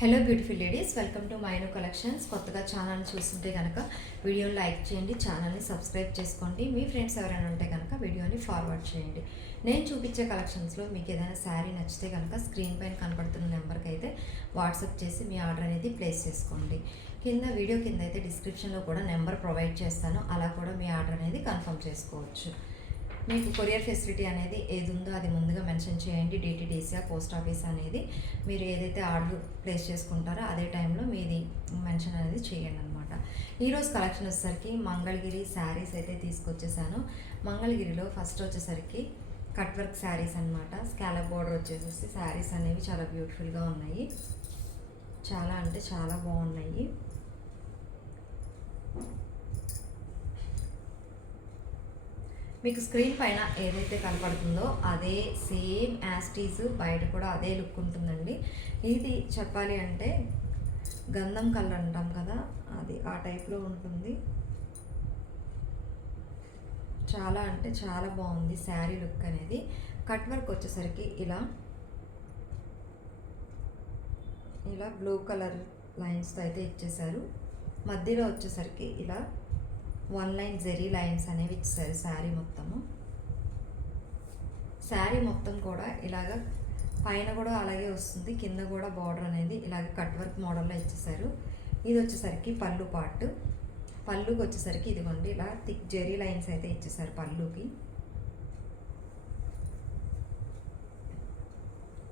Hello beautiful ladies, welcome to Maino collections. కొత్తగా channel చూస్తుంటే కనుక వీడియోని లైక్ చేయండి, ఛానల్ని సబ్స్క్రైబ్ చేసుకోండి. మీ ఫ్రెండ్స్ ఎవరైనా ఉంటే కనుక వీడియోని ఫార్వర్డ్ చేయండి. నేను చూపించే కలెక్షన్స్లో మీకు ఏదైనా శారీ నచ్చితే కనుక స్క్రీన్ పైన కనపడుతున్న నెంబర్కి అయితే వాట్సాప్ చేసి మీ ఆర్డర్ అనేది ప్లేస్ చేసుకోండి. వీడియో కింద అయితే డిస్క్రిప్షన్లో కూడా నెంబర్ ప్రొవైడ్ చేస్తాను, అలా కూడా మీ ఆర్డర్ అనేది కన్ఫర్మ్ చేసుకోవచ్చు. మీకు కొరియర్ ఫెసిలిటీ అనేది ఏది ఉందో అది ముందుగా మెన్షన్ చేయండి. డిటీడీసీ పోస్ట్ ఆఫీస్ అనేది మీరు ఏదైతే ఆర్డర్ ప్లేస్ చేసుకుంటారో అదే టైంలో మీది మెన్షన్ అనేది చేయండి అనమాట. ఈరోజు కలెక్షన్ వచ్చేసరికి మంగళగిరి శారీస్ అయితే తీసుకొచ్చేసాను. మంగళగిరిలో ఫస్ట్ వచ్చేసరికి కట్ వర్క్ శారీస్ అనమాట. స్కాలప్ బోర్డర్ వచ్చేసేసి శారీస్ అనేవి చాలా బ్యూటిఫుల్గా ఉన్నాయి, చాలా అంటే చాలా బాగున్నాయి. మీకు స్క్రీన్ పైన ఏదైతే కనపడుతుందో అదే సేమ్ యాస్టీస్ బయట కూడా అదే లుక్ ఉంటుందండి. ఇది చెప్పాలి అంటే గంధం కలర్ అంటాం కదా, అది ఆ టైప్లో ఉంటుంది. చాలా అంటే చాలా బాగుంది శారీ లుక్ అనేది. కట్ వర్క్ వచ్చేసరికి ఇలా బ్లూ కలర్ లైన్స్తో అయితే ఇచ్చేసారు. మధ్యలో వచ్చేసరికి ఇలా 1 లైన్ జెరీ లైన్స్ అనేవి ఇచ్చారు. శారీ మొత్తం కూడా ఇలాగ పైన కూడా అలాగే వస్తుంది, కింద కూడా బార్డర్ అనేది ఇలాగ కట్ వర్క్ మోడల్లో ఇచ్చేసారు. ఇది వచ్చేసరికి పళ్ళు పార్ట్. పళ్ళుకి వచ్చేసరికి ఇదిగోండి ఇలా థిక్ జెరీ లైన్స్ అయితే ఇచ్చేసారు పళ్ళుకి.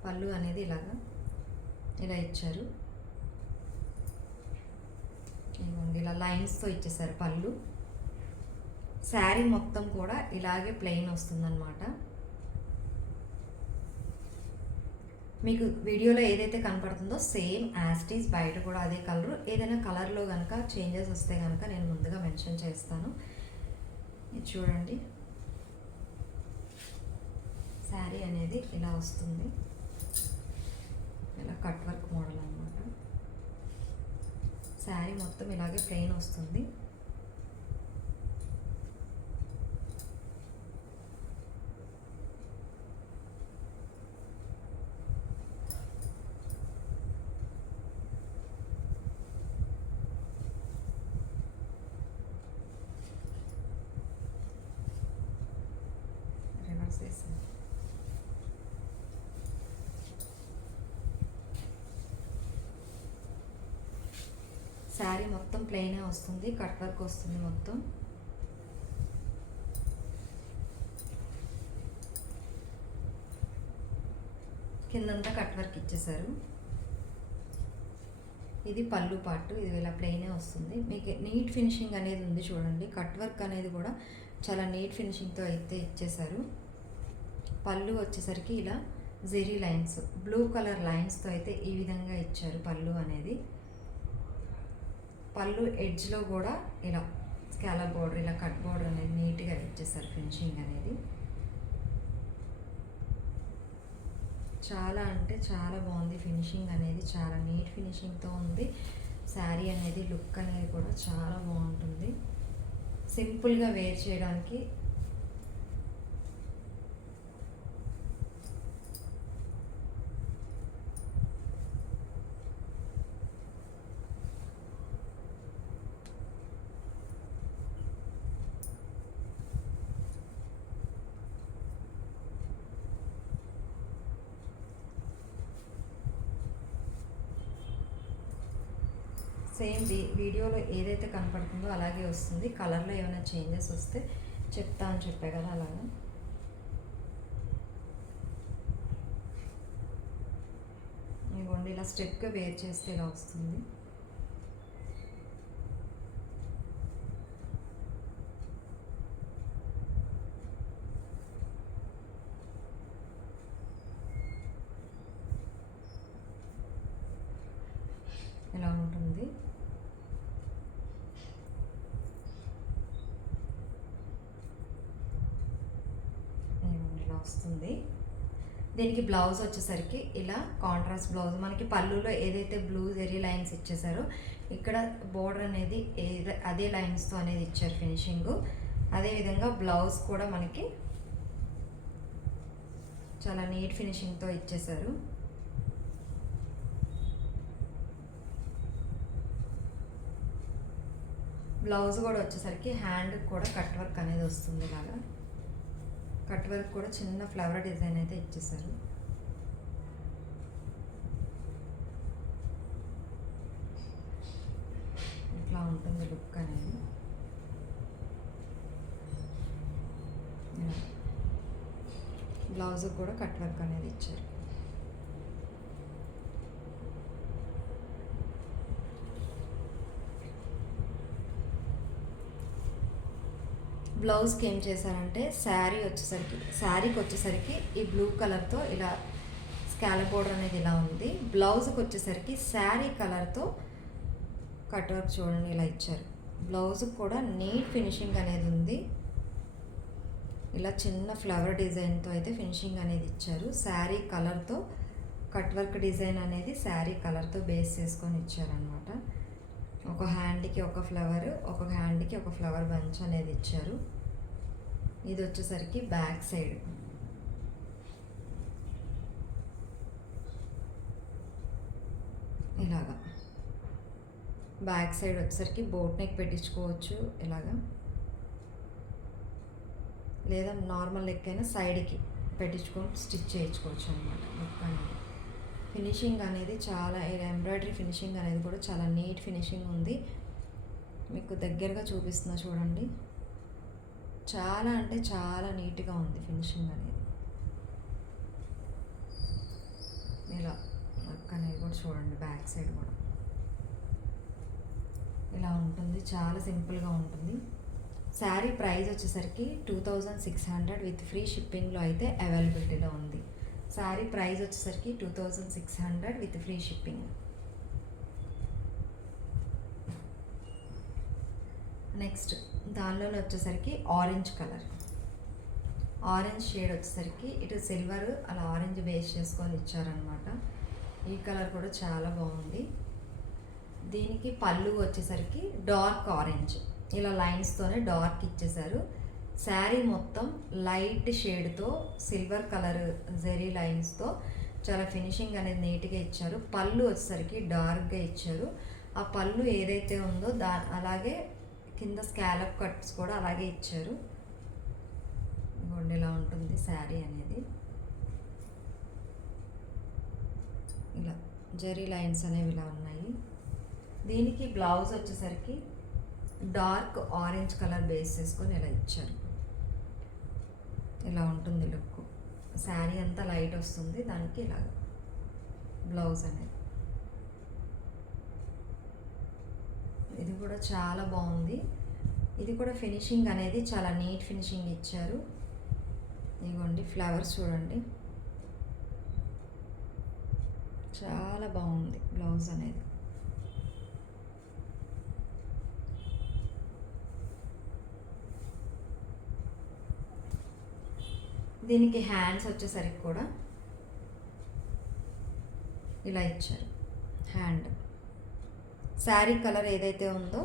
పళ్ళు అనేది ఇలా ఇచ్చారు. ఇదిగోండి ఇలా లైన్స్తో ఇచ్చేసారు పళ్ళు. శారీ మొత్తం కూడా ఇలాగే ప్లెయిన్ వస్తుందన్నమాట. మీకు వీడియోలో ఏదైతే కనపడుతుందో సేమ్ యాస్టీస్ బయట కూడా అదే కలరు. ఏదైనా కలర్లో కనుక చేంజెస్ వస్తే కనుక నేను ముందుగా మెన్షన్ చేస్తాను. ఇది చూడండి, శారీ అనేది ఇలా వస్తుంది, ఇలా కట్ వర్క్ మోడల్ అనమాట. శారీ మొత్తం ఇలాగే ప్లెయిన్ వస్తుంది. శారీ మొత్తం ప్లెయినే వస్తుంది, కట్ వర్క్ వస్తుంది మొత్తం. కిందంతా కట్ వర్క్ ఇచ్చేసారు. ఇది పళ్ళు పార్ట్, ఇది ఇలా ప్లెయినే వస్తుంది. మీకు నీట్ ఫినిషింగ్ అనేది ఉంది చూడండి. కట్ వర్క్ అనేది కూడా చాలా నీట్ ఫినిషింగ్తో అయితే ఇచ్చేసారు. పళ్ళు వచ్చేసరికి ఇలా జెరీ లైన్స్, బ్లూ కలర్ లైన్స్తో అయితే ఈ విధంగా ఇచ్చారు పళ్ళు అనేది. పళ్ళు ఎడ్జ్లో కూడా ఇలా స్కాలప్ బోర్డర్, ఇలా కట్ బోర్డర్ అనేది నీట్గా ఇచ్చేసారు. ఫినిషింగ్ అనేది చాలా అంటే చాలా బాగుంది. ఫినిషింగ్ అనేది చాలా నీట్ ఫినిషింగ్తో ఉంది. శారీ అనేది లుక్ అనేది కూడా చాలా బాగుంటుంది. సింపుల్గా వేర్ చేయడానికి సేమ్ వీడియోలో ఏదైతే కనపడుతుందో అలాగే వస్తుంది. కలర్లో ఏమైనా చేంజెస్ వస్తే చెప్తా అని చెప్పే కదా, అలాగా. ఇవ్వండి ఇలా స్టెప్గా వేర్ చేస్తే ఇలా వస్తుంది. ఇలా ఉంటుంది. ఇలా వస్తుంది. దీనికి బ్లౌజ్ వచ్చేసరికి ఇలా కాంట్రాస్ట్ బ్లౌజ్. మనకి పళ్ళులో ఏదైతే బ్లూ జెరీ లైన్స్ ఇచ్చేసారో ఇక్కడ బోర్డర్ అనేది అదే లైన్స్తో అనేది ఇచ్చారు ఫినిషింగ్. అదేవిధంగా బ్లౌజ్ కూడా మనకి చాలా నీట్ ఫినిషింగ్తో ఇచ్చేసారు. బ్లౌజ్ కూడా వచ్చేసరికి హ్యాండ్ కూడా కట్ వర్క్ అనేది వస్తుంది. ఇలాగా కట్ వర్క్ కూడా చిన్న ఫ్లవర్ డిజైన్ అయితే ఇచ్చేసారు. ఇట్లా ఉంటుంది లుక్ అనేది. బ్లౌజ్ కూడా కట్ వర్క్ అనేది ఇచ్చారు. బ్లౌజ్కి ఏం చేశారంటే శారీకి వచ్చేసరికి ఈ బ్లూ కలర్తో ఇలా స్కాలప్ బోర్డర్ అనేది ఇలా ఉంది. బ్లౌజ్కి వచ్చేసరికి శారీ కలర్తో కట్ వర్క్ చూడండి ఇలా ఇచ్చారు. బ్లౌజ్కి కూడా నీట్ ఫినిషింగ్ అనేది ఉంది. ఇలా చిన్న ఫ్లవర్ డిజైన్తో అయితే ఫినిషింగ్ అనేది ఇచ్చారు. శారీ కలర్తో కట్ వర్క్ డిజైన్ అనేది శారీ కలర్తో బేస్ చేసుకొని ఇచ్చారనమాట. ఒక హ్యాండ్కి ఒక ఫ్లవర్, ఒక హ్యాండ్కి ఒక ఫ్లవర్ బంచ్ అనేది ఇచ్చారు. ఇది వచ్చేసరికి బ్యాక్ సైడ్. ఇలాగా బ్యాక్ సైడ్ వచ్చేసరికి బోట్ నెక్ పెట్టించుకోవచ్చు ఇలాగా, లేదా నార్మల్ నెక్ అయినా సైడ్కి పెట్టించుకొని స్టిచ్ చేయించుకోవచ్చు అనమాట. లుక్ అనేది ఫినిషింగ్ అనేది చాలా, ఎంబ్రాయిడరీ ఫినిషింగ్ అనేది కూడా చాలా నీట్ ఫినిషింగ్ ఉంది. మీకు దగ్గరగా చూపిస్తున్నా చూడండి. చాలా అంటే చాలా నీట్గా ఉంది ఫినిషింగ్ అనేది. ఇలా లుక్ అనేది కూడా చూడండి. బ్యాక్ సైడ్ కూడా ఇలా ఉంటుంది. చాలా సింపుల్గా ఉంటుంది. శారీ ప్రైస్ వచ్చేసరికి 2600 విత్ ఫ్రీ షిప్పింగ్లో అయితే అవైలబిలిటీలో ఉంది. శారీ ప్రైస్ వచ్చేసరికి 2600 విత్ ఫ్రీ షిప్పింగ్. నెక్స్ట్ దానిలోనే వచ్చేసరికి ఆరెంజ్ కలర్, ఆరెంజ్ షేడ్ వచ్చేసరికి ఇటు సిల్వర్ అలా ఆరెంజ్ బేస్ చేసుకొని ఇచ్చారనమాట. ఈ కలర్ కూడా చాలా బాగుంది. దీనికి పళ్ళు వచ్చేసరికి డార్క్ ఆరెంజ్ ఇలా లైన్స్తోనే డార్క్ ఇచ్చేసారు. శారీ మొత్తం లైట్ షేడ్తో సిల్వర్ కలర్ జెరీ లైన్స్తో చాలా ఫినిషింగ్ అనేది నీట్గా ఇచ్చారు. పళ్ళు వచ్చేసరికి డార్క్గా ఇచ్చారు. ఆ పళ్ళు ఏదైతే ఉందో అలాగే కింద స్కాలప్ కట్స్ కూడా అలాగే ఇచ్చారు. ఇలా ఉంటుంది శారీ అనేది. ఇలా జెరీ లైన్స్ అనేవి ఇలా ఉన్నాయి. దీనికి బ్లౌజ్ వచ్చేసరికి డార్క్ ఆరెంజ్ కలర్ బేస్ చేసుకొని ఇలా ఇచ్చారు. ఇలా ఉంటుంది లుక్. శారీ అంతా లైట్ వస్తుంది, దానికి ఇలా బ్లౌజ్ అనేది. ఇది కూడా చాలా బాగుంది. ఇది కూడా ఫినిషింగ్ అనేది చాలా నీట్ ఫినిషింగ్ ఇచ్చారు. ఇదిగోండి ఫ్లవర్స్ చూడండి, చాలా బాగుంది బ్లౌజ్ అనేది. దీనికి హ్యాండ్స్ వచ్చేసరికి కూడా ఇలా ఇచ్చారు. హ్యాండ్ శారీ కలర్ ఏదైతే ఉందో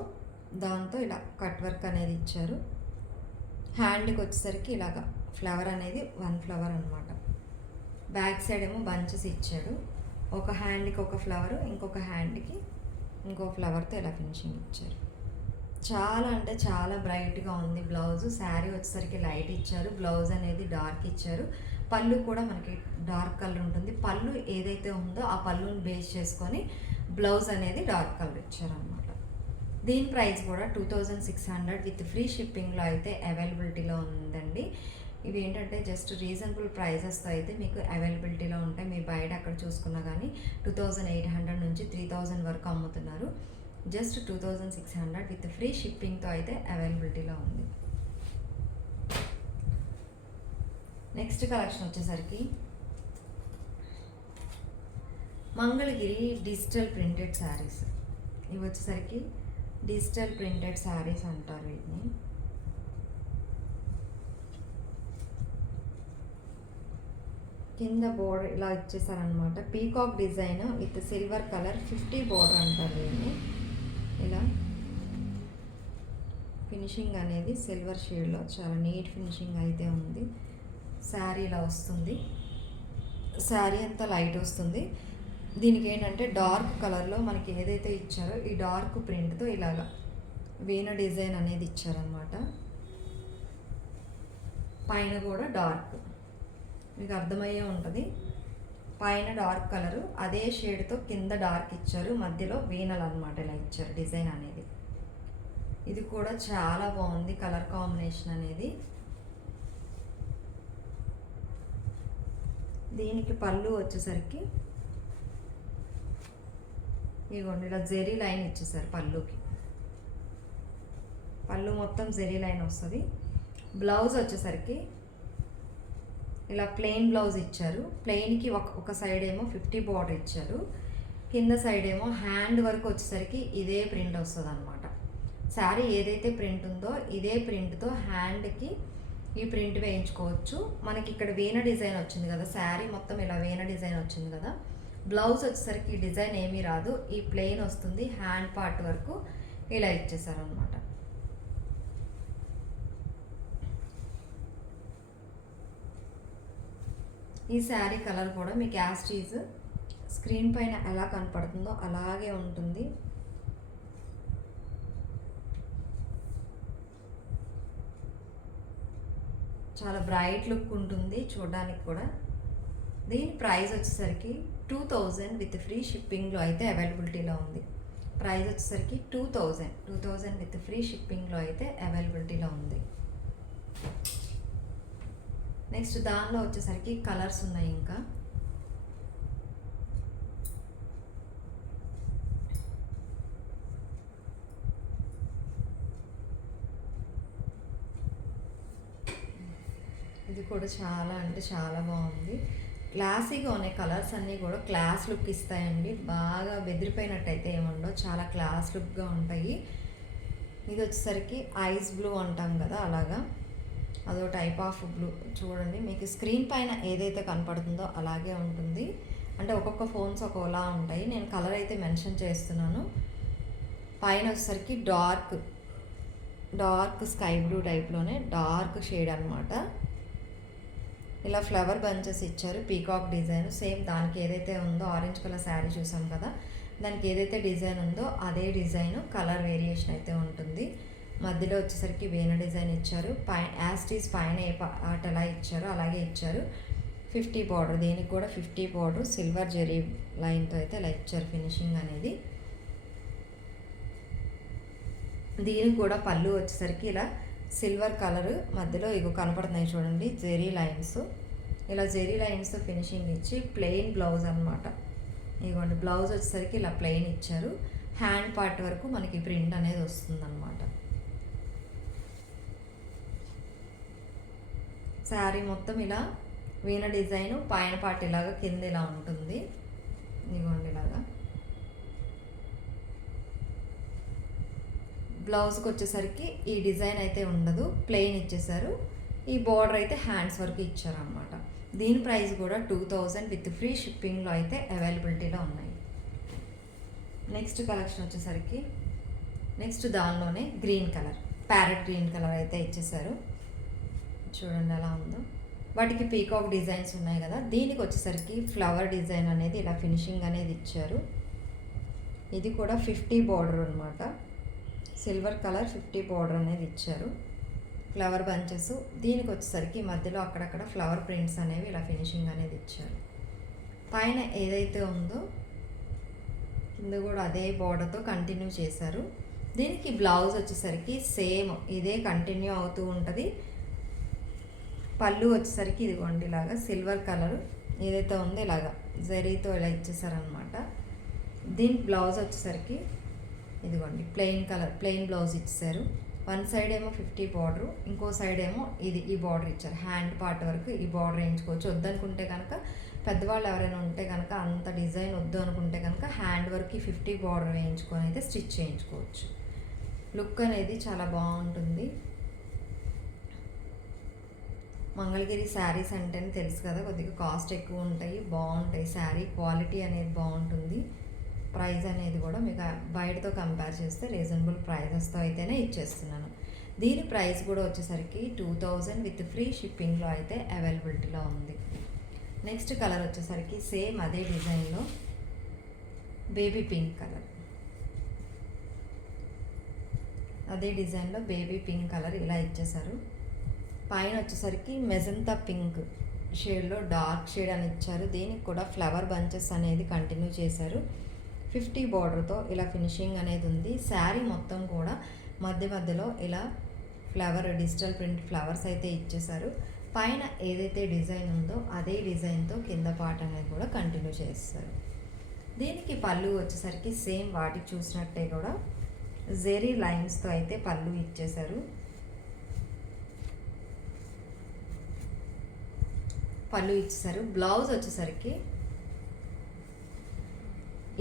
దాంతో ఇలా కట్ వర్క్ అనేది ఇచ్చారు. హ్యాండ్కి వచ్చేసరికి ఇలాగా ఫ్లవర్ అనేది 1 ఫ్లవర్ అనమాట. బ్యాక్ సైడ్ ఏమో బంచెస్ ఇచ్చాడు. ఒక హ్యాండ్కి ఒక ఫ్లవరు, ఇంకొక హ్యాండ్కి ఇంకో ఫ్లవర్తో ఇలా ఫినిషింగ్ ఇచ్చారు. చాలా అంటే చాలా బ్రైట్గా ఉంది బ్లౌజ్. శారీ వచ్చేసరికి లైట్ ఇచ్చారు, బ్లౌజ్ అనేది డార్క్ ఇచ్చారు. పళ్ళు కూడా మనకి డార్క్ కలర్ ఉంటుంది. పళ్ళు ఏదైతే ఉందో ఆ పళ్ళుని బేస్ చేసుకొని బ్లౌజ్ అనేది డార్క్ కలర్ ఇచ్చారనమాట. దీని ప్రైస్ కూడా 2600 విత్ ఫ్రీ షిప్పింగ్లో అయితే అవైలబిలిటీలో ఉందండి. ఇవి ఏంటంటే జస్ట్ రీజనబుల్ ప్రైజెస్తో అయితే మీకు అవైలబిలిటీలో ఉంటాయి. మీరు బయట అక్కడ చూసుకున్నా కానీ 2800 నుంచి 3000 వరకు అమ్ముతున్నారు. జస్ట్ 2600 విత్ ఫ్రీ షిప్పింగ్తో అయితే అవైలబిలిటీలో ఉంది. నెక్స్ట్ కలెక్షన్ వచ్చేసరికి మంగళగిరి డిజిటల్ ప్రింటెడ్ శారీస్. ఇవి వచ్చేసరికి డిజిటల్ ప్రింటెడ్ శారీస్ అంటారు వీటిని. కింద బోర్డర్ ఇలా ఇచ్చేసారనమాట. Peacock design with silver colour 50 border అంటారు దీన్ని. ఇలా ఫినిషింగ్ అనేది సిల్వర్ షేడ్లో చాలా నీట్ ఫినిషింగ్ అయితే ఉంది. శారీ ఇలా వస్తుంది. శారీ అంతా లైట్ వస్తుంది. దీనికి ఏంటంటే డార్క్ కలర్లో మనకి ఏదైతే ఇచ్చారో ఈ డార్క్ ప్రింట్తో ఇలాగా వీణ డిజైన్ అనేది ఇచ్చారనమాట. పైన కూడా డార్క్, మీకు అర్థమయ్యే ఉంటుంది. పైన డార్క్ కలరు, అదే షేడ్తో కింద డార్క్ ఇచ్చారు, మధ్యలో వీణలు అనమాట ఇలా ఇచ్చారు డిజైన్ అనేది. ఇది కూడా చాలా బాగుంది కలర్ కాంబినేషన్ అనేది. దీనికి పళ్ళు వచ్చేసరికి ఇదిగోండి ఇలా జెరీ లైన్ ఇచ్చేసారు పళ్ళుకి. పళ్ళు మొత్తం జెరీ లైన్ వస్తుంది. బ్లౌజ్ వచ్చేసరికి ఇలా ప్లెయిన్ బ్లౌజ్ ఇచ్చారు. ప్లెయిన్కి ఒక సైడ్ ఏమో 50 బార్డర్ ఇచ్చారు, కింద సైడ్ ఏమో హ్యాండ్ వరకు వచ్చేసరికి ఇదే ప్రింట్ వస్తుంది అనమాట. శారీ ఏదైతే ప్రింట్ ఉందో ఇదే ప్రింట్తో హ్యాండ్కి ఈ ప్రింట్ వేయించుకోవచ్చు. మనకి ఇక్కడ వీణ డిజైన్ వచ్చింది కదా, శారీ మొత్తం ఇలా వీణ డిజైన్ వచ్చింది కదా. బ్లౌజ్ వచ్చేసరికి ఈ డిజైన్ ఏమీ రాదు, ఈ ప్లెయిన్ వస్తుంది. హ్యాండ్ పార్ట్ వరకు ఇలా ఇచ్చేసారు అనమాట. ఈ శారీ కలర్ కూడా మీకు యాస్టీజ్ స్క్రీన్ పైన ఎలా కనపడుతుందో అలాగే ఉంటుంది. చాలా బ్రైట్ లుక్ ఉంటుంది చూడడానికి కూడా. దీని ప్రైస్ వచ్చేసరికి 2000 విత్ ఫ్రీ షిప్పింగ్లో అయితే అవైలబిలిటీలో ఉంది. ప్రైస్ వచ్చేసరికి 2000 విత్ ఫ్రీ షిప్పింగ్లో అయితే అవైలబిలిటీలో ఉంది. నెక్స్ట్ దానిలో వచ్చేసరికి కలర్స్ ఉన్నాయి. ఇంకా ఇది కూడా చాలా అంటే చాలా బాగుంది. క్లాసీగా ఉన్నాయి కలర్స్ అన్నీ కూడా, క్లాస్ లుక్ ఇస్తాయండి. బాగా బెదిరిపోయినట్టయితే ఏముండవు, చాలా క్లాస్ లుక్గా ఉంటాయి. ఇది వచ్చేసరికి ఐస్ బ్లూ అంటాం కదా, అలాగా అదో టైప్ ఆఫ్ బ్లూ. చూడండి మీకు స్క్రీన్ పైన ఏదైతే కనపడుతుందో అలాగే ఉంటుంది. అంటే ఒక్కొక్క ఫోన్స్ ఒక్కోలా ఉంటాయి. నేను కలర్ అయితే మెన్షన్ చేస్తున్నాను. పైన వచ్చేసరికి డార్క్ స్కై బ్లూ టైప్లోనే డార్క్ షేడ్ అనమాట. ఇలా ఫ్లవర్ బంచెస్ ఇచ్చారు, పీకాక్ డిజైన్. సేమ్ దానికి ఏదైతే ఉందో ఆరెంజ్ కలర్ శారీ చూసాం కదా, దానికి ఏదైతే డిజైన్ ఉందో అదే డిజైన్, కలర్ వేరియేషన్ అయితే ఉంటుంది. మధ్యలో వచ్చేసరికి వీణ డిజైన్ ఇచ్చారు. యాస్టీస్ పైన ఏ పార్ట్ ఎలా ఇచ్చారో అలాగే ఇచ్చారు. 50 బార్డర్, దీనికి కూడా 50 బార్డర్ సిల్వర్ జెరీ లైన్తో అయితే ఇలా ఇచ్చారు ఫినిషింగ్ అనేది. దీనికి కూడా పళ్ళు వచ్చేసరికి ఇలా సిల్వర్ కలర్, మధ్యలో ఇగో కనపడుతున్నాయి చూడండి జెరీ లైన్స్. ఇలా జెరీ లైన్స్ ఫినిషింగ్ ఇచ్చి ప్లెయిన్ బ్లౌజ్ అనమాట. ఇదిగోండి బ్లౌజ్ వచ్చేసరికి ఇలా ప్లెయిన్ ఇచ్చారు. హ్యాండ్ పార్ట్ వరకు మనకి ప్రింట్ అనేది వస్తుంది అనమాట. శారీ మొత్తం ఇలా వీణ డిజైన్, పైన పార్ట్ ఇలాగా, కింద ఇలా ఉంటుంది. ఇదిగోండి ఇలాగా. బ్లౌజ్కి వచ్చేసరికి ఈ డిజైన్ అయితే ఉండదు, ప్లెయిన్ ఇచ్చేసారు. ఈ బార్డర్ అయితే హ్యాండ్స్ వరకు ఇచ్చారనమాట. దీని ప్రైస్ కూడా 2000 విత్ ఫ్రీ షిప్పింగ్లో అయితే అవైలబిలిటీలో ఉన్నాయి. నెక్స్ట్ కలెక్షన్ వచ్చేసరికి నెక్స్ట్ దానిలోనే green colour, parrot green colour అయితే ఇచ్చేసారు. చూడండి ఎలా ఉందో. వాటికి పీకాక్ డిజైన్స్ ఉన్నాయి కదా, దీనికి వచ్చేసరికి ఫ్లవర్ డిజైన్ అనేది ఇలా ఫినిషింగ్ అనేది ఇచ్చారు. ఇది కూడా 50 బార్డర్ అనమాట, సిల్వర్ కలర్ 50 బార్డర్ అనేది ఇచ్చారు. ఫ్లవర్ బంచెస్, దీనికి వచ్చేసరికి మధ్యలో అక్కడక్కడ ఫ్లవర్ ప్రింట్స్ అనేవి ఇలా ఫినిషింగ్ అనేది ఇచ్చారు. పైన ఏదైతే ఉందో కింద కూడా అదే బార్డర్తో కంటిన్యూ చేశారు. దీనికి బ్లౌజ్ వచ్చేసరికి సేమ్ ఇదే కంటిన్యూ అవుతూ ఉంటుంది. పళ్ళు వచ్చేసరికి ఇదిగోండి ఇలాగా సిల్వర్ కలర్ ఏదైతే ఉందో ఇలాగా జరీతో ఇలా ఇచ్చేసారనమాట. దీనికి బ్లౌజ్ వచ్చేసరికి ఇదిగోండి ప్లెయిన్ బ్లౌజ్ ఇచ్చేసారు. వన్ సైడ్ ఏమో 50 బార్డరు, ఇంకో సైడ్ ఏమో ఈ బార్డర్ ఇచ్చారు. హ్యాండ్ పార్ట్ వరకు ఈ బార్డర్ వేయించుకోవచ్చు. వద్దనుకుంటే కనుక, పెద్దవాళ్ళు ఎవరైనా ఉంటే కనుక అంత డిజైన్ వద్దు అనుకుంటే కనుక హ్యాండ్ వరకు 50 బార్డర్ వేయించుకొని అయితే స్టిచ్ చేయించుకోవచ్చు. లుక్ అనేది చాలా బాగుంటుంది. మంగళగిరి శారీస్ అంటేనే తెలుసు కదా, కొద్దిగా కాస్ట్ ఎక్కువ ఉంటాయి, బాగుంటాయి. శారీ క్వాలిటీ అనేది బాగుంటుంది. ప్రైస్ అనేది కూడా మీకు బయటతో కంపేర్ చేస్తే రీజనబుల్ ప్రైజెస్తో అయితేనే ఇచ్చేస్తున్నాను. దీని ప్రైస్ కూడా వచ్చేసరికి 2000 విత్ ఫ్రీ షిప్పింగ్లో అయితే అవైలబిలిటీలో ఉంది. నెక్స్ట్ కలర్ వచ్చేసరికి సేమ్ అదే డిజైన్లో బేబీ పింక్ కలర్. అదే డిజైన్లో బేబీ పింక్ కలర్ ఇలా ఇచ్చేసారు. పైన వచ్చేసరికి మెజంతా పింక్ షేడ్లో డార్క్ షేడ్ అని ఇచ్చారు. దీనికి కూడా ఫ్లవర్ బంచెస్ అనేది కంటిన్యూ చేశారు. 50 బార్డర్తో ఇలా ఫినిషింగ్ అనేది ఉంది. శారీ మొత్తం కూడా మధ్య మధ్యలో ఇలా డిజిటల్ ప్రింట్ ఫ్లవర్స్ అయితే ఇచ్చేసారు. పైన ఏదైతే డిజైన్ ఉందో అదే డిజైన్తో కింద పార్ట్ అనేది కూడా కంటిన్యూ చేస్తారు. దీనికి పళ్ళు వచ్చేసరికి సేమ్ వాటికి చూసినట్టే కూడా జెరీ లైన్స్తో అయితే పళ్ళు ఇచ్చేసారు. బ్లౌజ్ వచ్చేసరికి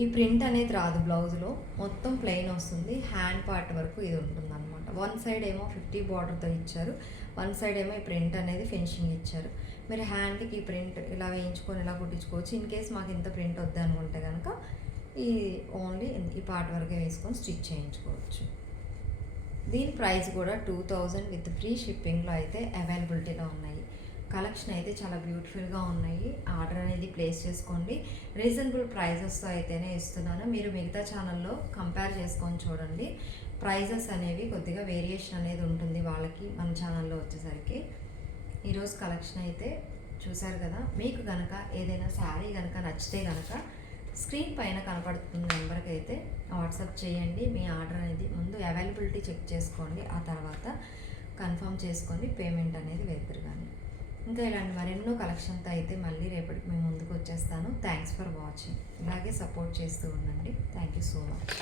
ఈ ప్రింట్ అనేది రాదు, బ్లౌజ్లో మొత్తం ప్లెయిన్ వస్తుంది. హ్యాండ్ పార్ట్ వరకు ఇది ఉంటుంది అనమాట. వన్ సైడ్ ఏమో 50 బార్డర్తో ఇచ్చారు, వన్ సైడ్ ఏమో ఈ ప్రింట్ అనేది ఫినిషింగ్ ఇచ్చారు. మీరు హ్యాండ్కి ఈ ప్రింట్ ఇలా వేయించుకొని ఇలా కుట్టించుకోవచ్చు. ఇన్ కేస్ మాకు ఇంత ప్రింట్ వద్దు అనుకుంటే కనుక ఈ ఓన్లీ ఈ పార్ట్ వరకే వేసుకొని స్టిచ్ చేయించుకోవచ్చు. దీని ప్రైస్ కూడా 2000 విత్ ఫ్రీ షిప్పింగ్లో అయితే అవైలబిలిటీలో ఉన్నాయి. కలెక్షన్ అయితే చాలా బ్యూటిఫుల్గా ఉన్నాయి. ఆర్డర్ అనేది ప్లేస్ చేసుకోండి. రీజనబుల్ ప్రైజెస్తో అయితేనే ఇస్తున్నాను. మీరు మిగతా ఛానల్లో కంపేర్ చేసుకొని చూడండి. ప్రైజెస్ అనేవి కొద్దిగా వేరియేషన్ అనేది ఉంటుంది వాళ్ళకి, మన ఛానల్లో వచ్చేసరికి. ఈరోజు కలెక్షన్ అయితే చూసారు కదా. మీకు కనుక ఏదైనా శారీ కనుక నచ్చితే కనుక స్క్రీన్ పైన కనపడుతున్న నెంబర్కి అయితే వాట్సాప్ చేయండి. మీ ఆర్డర్ అనేది ముందు అవైలబిలిటీ చెక్ చేసుకోండి, ఆ తర్వాత కన్ఫర్మ్ చేసుకొని పేమెంట్ అనేది వేద్దరు. కానీ ఇంకా ఇలాంటి మరెన్నో కలెక్షన్తో అయితే మళ్ళీ రేపటికి మేము ముందుకు వచ్చేస్తాను. Thanks for watching. ఇలాగే సపోర్ట్ చేస్తూ ఉండండి. Thank you so much.